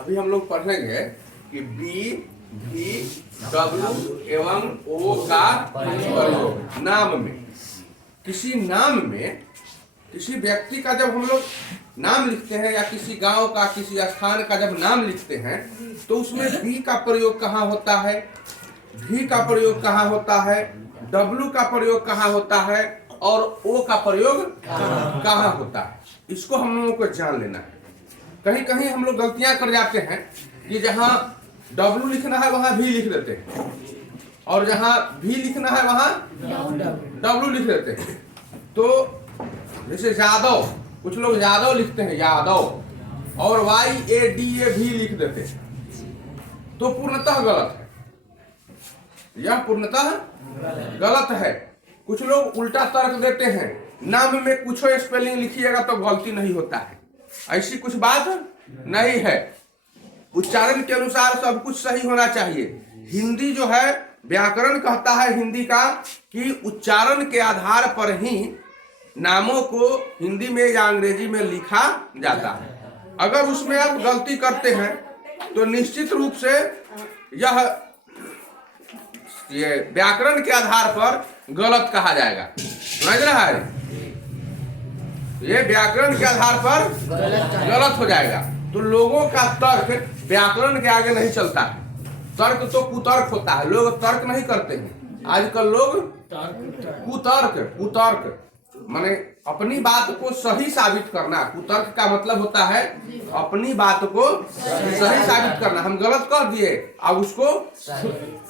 अभी हम लोग पढ़ेंगे कि बी भी डब्ल्यू एवं ओ का प्रयोग नाम में। किसी नाम में किसी व्यक्ति का जब हम लोग नाम लिखते हैं या किसी गांव का किसी स्थान का जब नाम लिखते हैं तो उसमें बी का प्रयोग कहाँ होता है, भी का प्रयोग कहाँ होता है, डब्ल्यू का प्रयोग कहाँ होता है और ओ का प्रयोग कहाँ होता है। इसको हम लोगों को जान लेना है। कहीं कहीं हम लोग गलतियां कर जाते हैं कि जहां डब्ल्यू लिखना है वहां भी लिख देते हैं और जहां भी लिखना है वहां डब्ल्यू लिख देते हैं। तो जैसे यादव, कुछ लोग यादव लिखते हैं यादव और YADA भी लिख देते हैं, तो पूर्णतः गलत है, यह पूर्णतः गलत है। कुछ लोग उल्टा तर्क देते हैं, नाम में कुछ स्पेलिंग लिखिएगा तो गलती नहीं होता है, ऐसी कुछ बात नहीं है। उच्चारण के अनुसार सब कुछ सही होना चाहिए। हिंदी जो है व्याकरण कहता है हिंदी का कि उच्चारण के आधार पर ही नामों को हिंदी में या अंग्रेजी में लिखा जाता है। अगर उसमें आप गलती करते हैं तो निश्चित रूप से ये व्याकरण के आधार पर गलत कहा जाएगा। समझ रहा है, ये व्याकरण के आधार पर गलत हो जाएगा। तो लोगों का तर्क व्याकरण के आगे नहीं चलता है। तर्क तो कुतर्क होता है, लोग तर्क नहीं करते हैं। आजकल लोग कुतर्क माने अपनी बात को सही साबित करना। कुतर्क का मतलब होता है अपनी बात को सही साबित करना। हम गलत कह दिए, अब उसको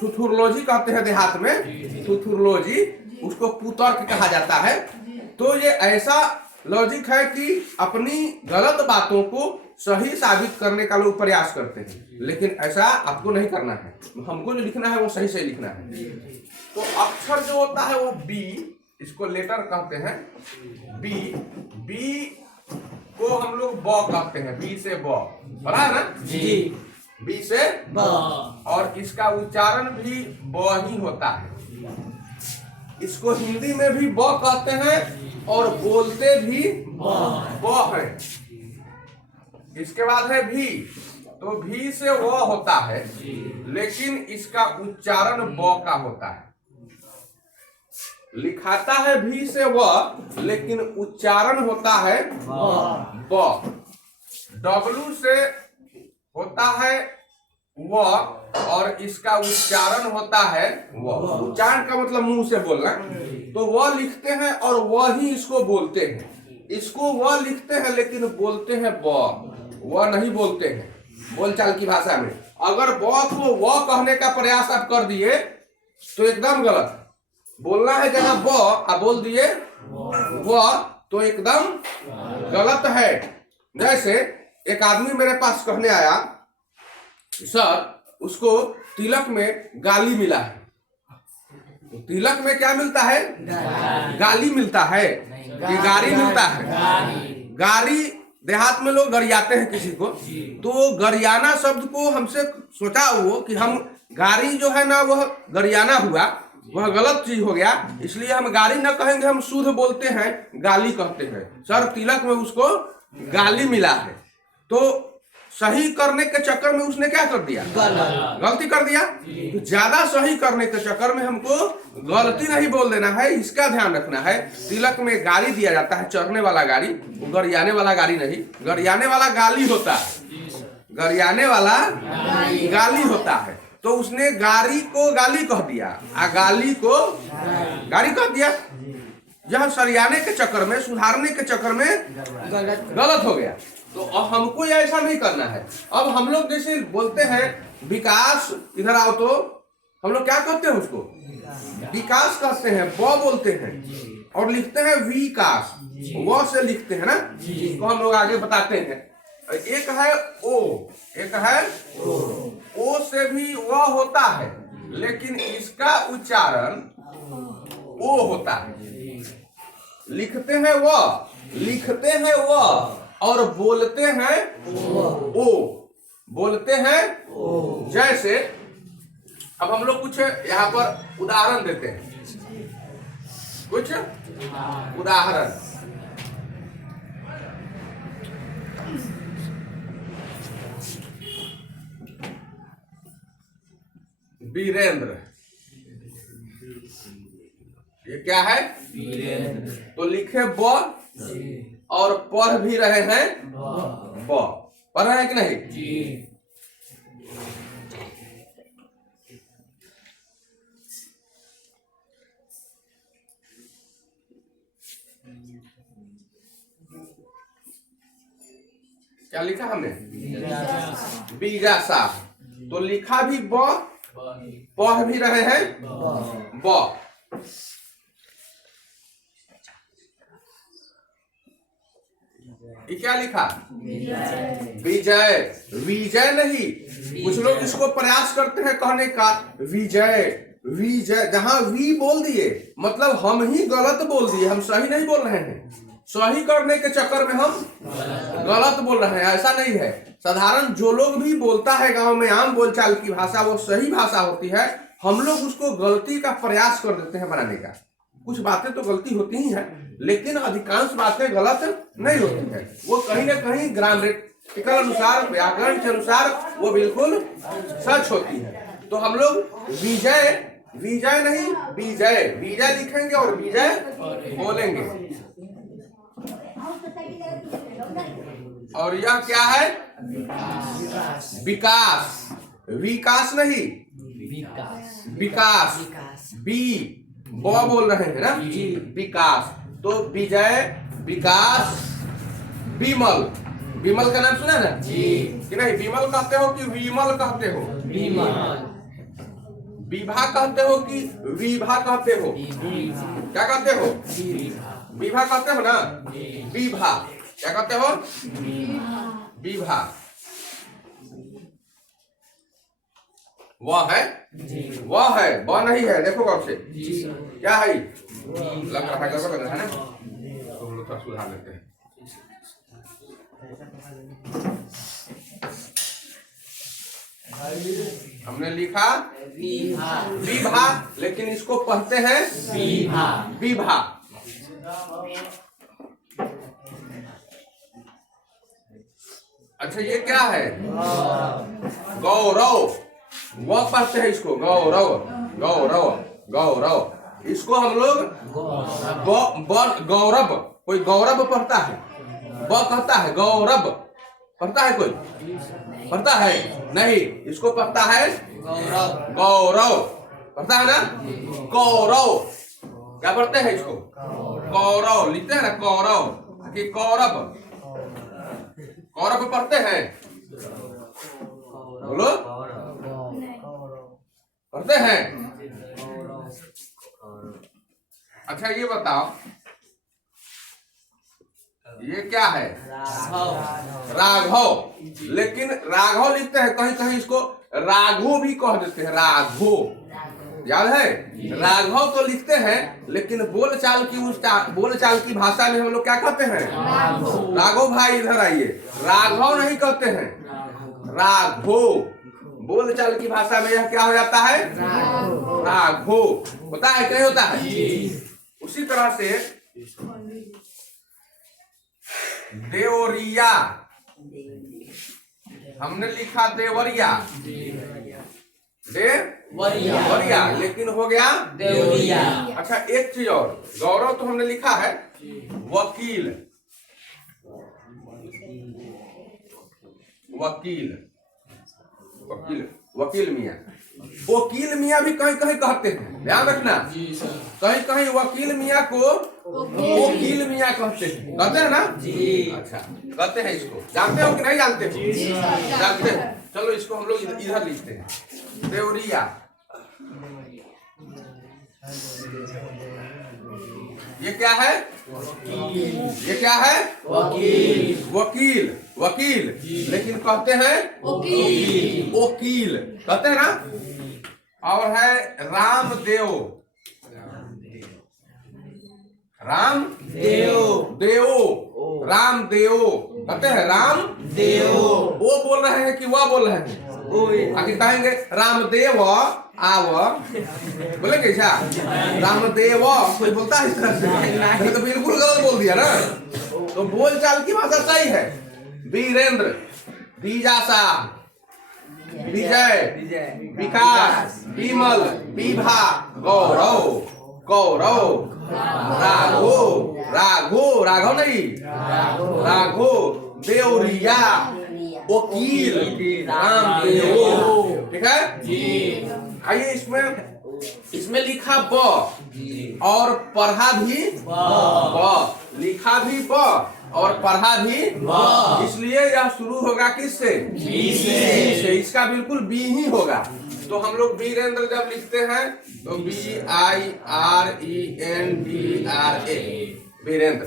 थुथुरलॉजी कहते हैं देहात में, थुथुरलॉजी, उसको कुतर्क कहा जाता है। तो ये ऐसा लॉजिक है कि अपनी गलत बातों को सही साबित करने का लोग प्रयास करते हैं, लेकिन ऐसा आपको नहीं करना है। हमको जो लिखना है वो सही से लिखना है। तो अक्षर जो होता है वो बी, इसको लेटर कहते हैं बी को हम लोग ब कहते हैं, बी से ब, पढ़ा है ना जी, बी से ब, और इसका उच्चारण भी ब ही होता है। इसको हिंदी में भी ब कहते हैं और बोलते भी ब है। इसके बाद है भी, तो भी से व होता है लेकिन इसका उच्चारण ब का होता है। लिखाता है भी से व लेकिन उच्चारण होता है ब। डब्ल्यू से होता है व और इसका उच्चारण होता है व। उच्चारण का मतलब मुंह से बोलना, तो व लिखते हैं और व ही इसको बोलते हैं। इसको व लिखते हैं लेकिन बोलते हैं ब, व नहीं बोलते हैं बोलचाल की भाषा में। अगर ब को व कहने का प्रयास आप कर दिए तो एकदम गलत है। बोलना है जहां ब आप बोल दिए व तो एकदम गलत है। जैसे एक आदमी मेरे पास कहने आया, सर उसको तिलक में गाली मिला है। तो तिलक में क्या मिलता है? गाली मिलता है कि गाड़ी मिलता है? गाड़ी देहात में लोग गरियाते हैं किसी को, तो गरियाना शब्द को हमसे सोचा वो कि हम गाड़ी जो है ना वह गरियाना हुआ, वह गलत चीज हो गया, इसलिए हम गाड़ी न कहेंगे, हम शुद्ध बोलते हैं गाली कहते हैं। सर तिलक में उसको गाली मिला है, तो सही करने के चक्कर में उसने क्या कर दिया? गलती कर दिया। तो ज्यादा सही करने के चक्कर में हमको गलती नहीं बोल देना है, इसका ध्यान रखना है। तिलक में गाड़ी दिया जाता है, चढ़ने वाला गाड़ी, गरियाने वाला गाड़ी नहीं। गरियाने वाला गाली होता है, गरियाने वाला गाली होता है। तो उसने गाड़ी को गाली कह दिया, गाली को गाड़ी कह दिया। यह सरियाने के चक्कर में, सुधारने के चक्कर में गलत हो गया। तो अब हमको ऐसा नहीं करना है। अब हम लोग जैसे बोलते हैं विकास, इधर आओ, तो हम लोग क्या कहते हैं? उसको विकास कहते हैं, ब बोलते हैं और लिखते हैं विकास, व से लिखते हैं ना, इसको हम लोग आगे बताते हैं। एक है ओ, एक है ओ से भी व होता है लेकिन इसका उच्चारण ओ होता है। लिखते हैं व, लिखते हैं व और बोलते हैं ओ, बोलते हैं ओ। जैसे अब हम लोग कुछ यहाँ पर उदाहरण देते हैं, कुछ उदाहरण। वीरेंद्र। ये क्या है? वीरेंद्र। तो लिखे ब और पढ़ भी रहे हैं ब। पढ़ रहे हैं कि नहीं? जी। क्या लिखा हमने? बीजासा। तो लिखा भी ब, पढ़ भी रहे हैं ब। ये क्या लिखा? विजय। विजय नहीं, कुछ लोग इसको प्रयास करते हैं कहने का विजय विजय, जहां वी बोल दिए मतलब हम ही गलत बोल दिए, हम सही नहीं बोल रहे हैं। सही करने के चक्कर में हम गलत बोल रहे हैं, ऐसा नहीं है। साधारण जो लोग भी बोलता है गांव में आम बोलचाल की भाषा, वो सही भाषा होती है। हम लोग उसको गलती का प्रयास कर देते हैं बनाने का। कुछ बातें तो गलती होती ही है, लेकिन अधिकांश बातें गलत नहीं होती है। वो कहीं ना कहीं ग्रामेटिकल अनुसार, व्याकरण के अनुसार वो बिल्कुल सच होती है। तो हम लोग विजय, विजय नहीं विजय, विजय लिखेंगे और विजय बोलेंगे। और यह क्या है? विकास। विकास नहीं विकास। बी ब बोल रहे हैं ना, विकास। तो विजय, विकास, विमल। विमल का नाम सुना ना जी कि नहीं? विमल कहते हो कि विमल कहते हो? विमल। विभा कहते हो कि विभा कहते हो? क्या कहते हो? विभा कहते हो ना? विभा। क्या कहते हो? विभा। वह है, वह है, वह नहीं है। देखो कब से क्या है? लग रहा है, गड़बड़ लग रहा है ना, तो हम लोग थोड़ा सुधार लेते हैं। हमने लिखा विभा, लेकिन इसको पढ़ते हैं विभा। अच्छा, ये क्या है? गौरव। वह पढ़ते हैं इसको गौरव, गौरव, गौरव। इसको हम लोग गौरव। कोई गौरव पढ़ता है, ब कहता है गौरव। पढ़ता है कोई? पढ़ता है नहीं, इसको पढ़ता है गौरव। पढ़ता है ना? गौरव। क्या पढ़ते हैं इसको? गौरव। लिखते हैं ना कौरव कि कौरव? कौरव पढ़ते हैं? बोलो, पढ़ते हैं? अच्छा, ये बताओ, ये क्या है? राघव। लेकिन राघव लिखते हैं, कहीं कहीं इसको राघो भी कह देते हैं। राघो, याद है? राघव तो लिखते हैं, लेकिन बोलचाल की भाषा में हम लोग क्या कहते हैं? राघव भाई इधर आइए। राघव नहीं कहते हैं, राघो। बोलचाल की भाषा में यह क्या हो जाता है? राघो। होता है कि नहीं होता है? उसी तरह से देवरिया। हमने लिखा देवरिया, देवरिया, लेकिन हो गया देवरिया। अच्छा, एक चीज और, गौरव तो हमने लिखा है वकील। वकील, वकील, वकील मियाँ। वकील मियाँ भी कहीं कहीं कहते हैं, ध्यान रखना। कहीं कहीं वकील मियाँ को वकील मियाँ कहते हैं ना? अच्छा, कहते हैं। इसको जानते हो कि नहीं जानते हो? जानते हो। चलो, इसको हम लोग इधर लिखते हैं, देवरिया। ये क्या है? ये क्या है? वकील। वकील, वकील, लेकिन कहते हैं वकील, कहते हैं ना। और है रामदेव। रामदेव, देव, रामदेव, कहते हैं रामदेव। वो बोल रहे हैं कि वह बोल रहे हैं? आखिर कहेंगे रामदेव आव, बोलेंगे क्या? रामदेव कोई बोलता है इस तरह से? तो बिल्कुल गलत बोल दिया ना। तो बोलचाल की भाषा सही है। वीरेंद्र, बीजासा, विजय, विकास, विमल, विभा, गौरव, कौरव, राघव नहीं, देवरिया, वकील, रामदेव। ठीक है जी। आइए इसमें लिखा ब और पढ़ा भी ब, लिखा भी ब और पढ़ा भी ब, इसलिए यह शुरू होगा किससे? बी से। इसका बिल्कुल बी ही होगा। तो हम लोग वीरेंद्र जब लिखते हैं तो BIRENDRA, वीरेंद्र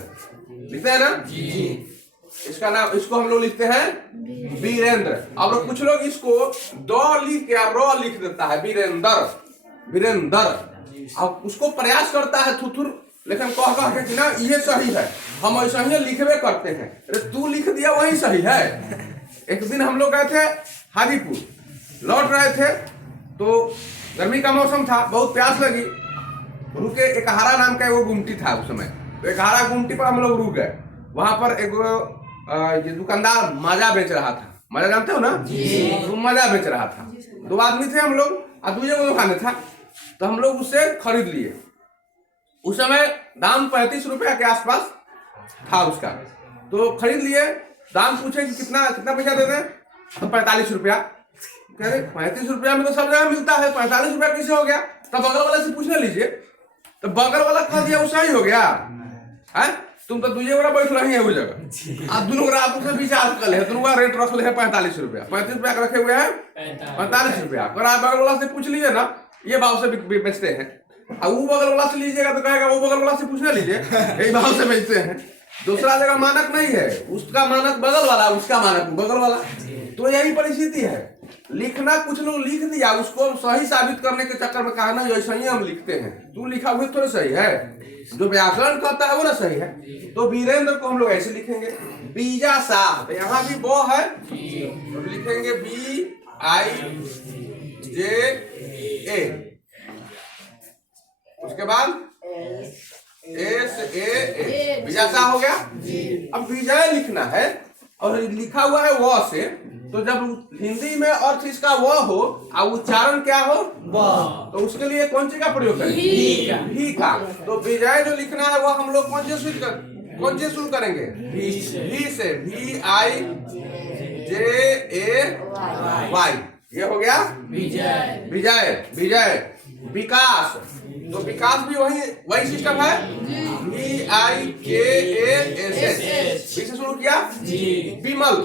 लिखते हैं ना जी। इसका नाम, इसको हम लोग लिखते हैं वीरेंद्र। अब कुछ लोग इसको द लिख या र लिख देता है, वीरेंद्र। अब उसको प्रयास करता है थुथुर, लेकिन कह के कि ना ये सही है, हम ऐसा ही लिखवे करते हैं। अरे तू लिख दिया वही सही है। एक दिन हम लोग गए थे हाजीपुर, लौट रहे थे तो गर्मी का मौसम था, बहुत प्यास लगी, रुके। एक हारा नाम का वो गुमटी था उस समय, तो एक हारा गुमटी पर हम लोग रुक गए। वहां पर एक ये दुकानदार माजा बेच रहा था, माजा जानते हो ना जी? तो माजा बेच रहा था। 2 आदमी थे हम लोग और 2 को खाने था, तो हम लोग उससे खरीद लिए। उस समय दाम 35 रुपया के आसपास था उसका, तो खरीद लिए। दाम पूछे कि कितना पैसा दे दें, तो 45 रुपया। कह रहे 35 रुपया में तो सब जगह मिलता है, 45 रुपया कैसे हो गया? तब बगल वाले से पूछने लीजिए, तो बगल वाला कह दिया वैसा ही हो गया है। तुम तो 2 गोरा बैठ रही है वो जगह, आप दोनों आपस में विचार कर ले, दोनों का रेट रख ले है 45 रुपया, 35 रुपया रखे हुए हैं 45 रुपया। अगर आप बगल वाला से पूछ लीजिए ना, ये भाव से बेचते हैं। अब वो बगल वाला से लीजिएगा तो कहेगा वो बगल वाला से पूछने लीजिए, यही भाव से बेचते हैं। दूसरा जगह मानक नहीं है, उसका मानक बगल वाला, उसका मानक बगल वाला। तो यही परिस्थिति है। लिखना कुछ लोग लिख दिया, उसको सही साबित करने के चक्कर में कहा ना ऐसा ही हम लिखते हैं। तू लिखा हुआ थोड़ा सही है, जो व्याकरण कहता है वो ना सही है। तो वीरेंद्र को हम लोग ऐसे लिखेंगे, बीजा सा, तो यहाँ भी बो है, तो लिखेंगे BIJA। उसके बाद SAA, बीजासा हो गया। अब विजय लिखना है और लिखा हुआ है व से, तो जब हिंदी में अर्थ इसका व हो और उच्चारण क्या हो व, तो उसके लिए कौन सी का प्रयोग करें? भी का। तो विजय जो लिखना है वह हम लोग कौन से शुरू करेंगे? भी से, VIJAY, ये हो गया विजय। विकास, तो विकास भी वही सिस्टम है, VIKASS, से शुरू किया। विमल,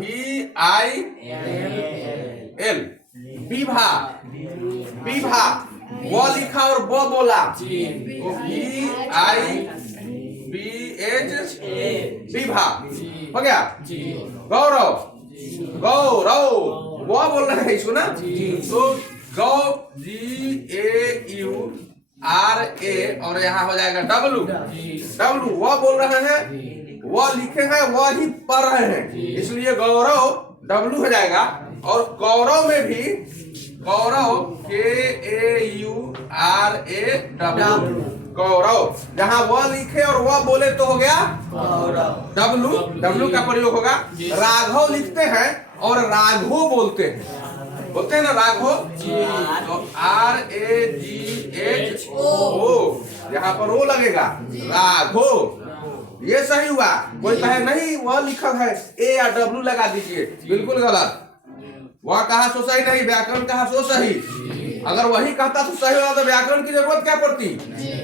VIL। विभा, वो लिखा और वो बोला, तो VIBH, विभा हो गया। गौरव, वो बोल रहे हैं इसको ना, तो GAURA और यहाँ हो जाएगा W, वो बोल रहे हैं, वो लिखे हैं, वो ही पढ़ रहे हैं, इसलिए गौरव W हो जाएगा। और कौरव में भी गौरव KAURAW, गौरव। जहाँ वो लिखे और वो बोले तो हो गया W का प्रयोग होगा। राघव लिखते हैं और राघव बोलते हैं ना, राघव, तो RAGHO, यहाँ पर वो लगेगा राघव, ये सही हुआ। कोई कहे नहीं वह लिखा है A या W लगा दीजिए, बिल्कुल गलत। वह कहा सो सही नहीं, व्याकरण कहा सो सही। अगर वही कहता तो सही होता तो व्याकरण की जरूरत क्या पड़ती?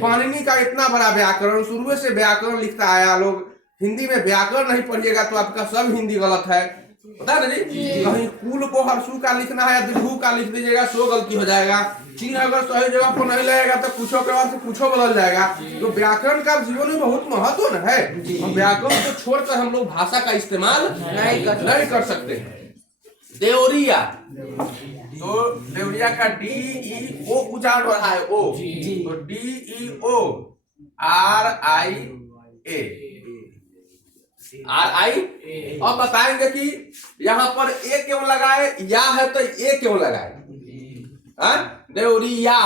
पाणिनि का इतना बड़ा व्याकरण, शुरू से व्याकरण लिखता आया। लोग हिंदी में व्याकरण नहीं पढ़िएगा तो आपका सब हिंदी गलत है, पता है ना जी? कहीं कुल को हर्षु का लिखना है या दीर्घु का लिख दीजिएगा, सो गलती हो जाएगा। चिन्ह अगर सही जगह पर नहीं लगेगा तो कुछो के बाद कुछो बदल जाएगा। तो व्याकरण का जीवन में बहुत महत्व न है। हम व्याकरण को छोड़कर हम लोग भाषा का इस्तेमाल नहीं कर सकते। देवरिया, तो देवरिया का DEO उच्चारण हो रहा है, ओ, तो DEO RIA। अब बताएंगे कि यहाँ पर ए क्यों लगाए, या है तो ए क्यों लगाए? देवरिया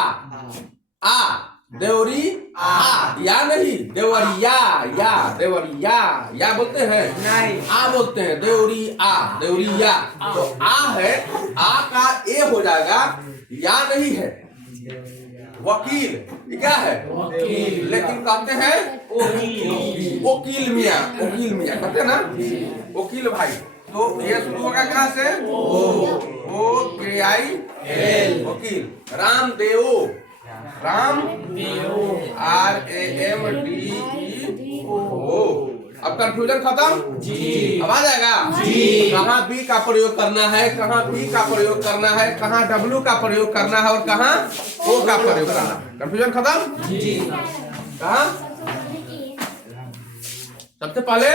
आ, देवरी आ, या नहीं, देवरिया, या देवरिया, या बोलते हैं नहीं। आ बोलते हैं, देवरी आ, देवरिया। तो आ है, आ का ए हो जाएगा, या नहीं है। वकील, ये क्या है? वकील। लेकिन कहते हैं वकील। वकील मियाँ, वकील मियाँ कहते हैं ना, वकील भाई। तो ये शुरू होगा कहाँ से? ओ के आई एल, वकील। रामदेव, राम RAMDEO। अब कंफ्यूजन खत्म जी। अब आ जाएगा जी। कहाँ बी का प्रयोग करना है, कहाँ बी का प्रयोग करना है, कहाँ W का प्रयोग करना है और कहाँ O का प्रयोग करना है। कंफ्यूजन खत्म जी। कहाँ? सबसे पहले